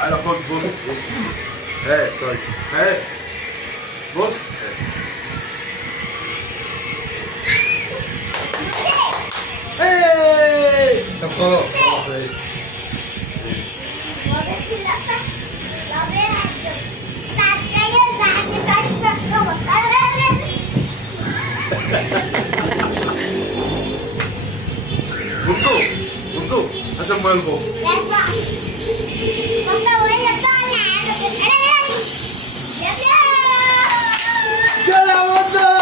تعالى خد بص بص. هات طيب هات. بص ايه. طب خلاص خلاص اهي. بندق بندق هات الميه لجوه. يا بندق. يا بندق.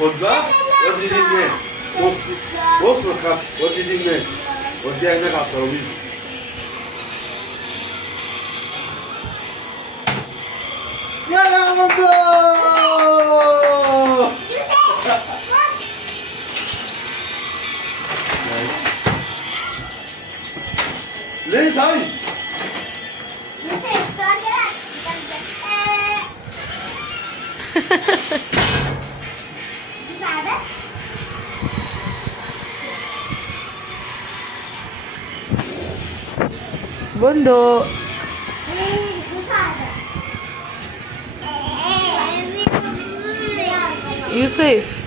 خد بقى ودي دي هناك. بص بص ما تخافش. ودي دي هناك. وديها هناك على الترابيزه. يا بندق. ليه طيب؟ بندق. يوسف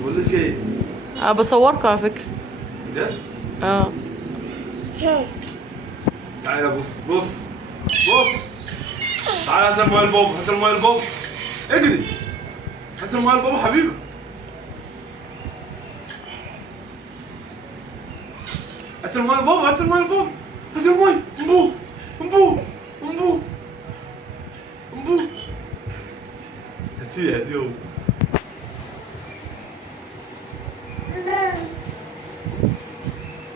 بقول لك ايه؟ انا بصورك على فكرة. بجد؟ اه تعالى بص بص بص. تعالى هات الموبايل بابا. هات الموبايل بابا. اجري. هات الموبايل بابا حبيبي. هات الموبايل بابا. هات الموبايل بابا. هات الموبايل. امبو امبو امبو امبو. هاتيه هاتيه هو.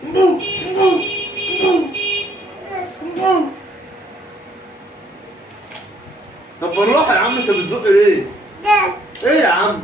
امبو امبو امبو امبو. طب بالراحة يا عم، انت بتزق ليه؟ ايه يا عم؟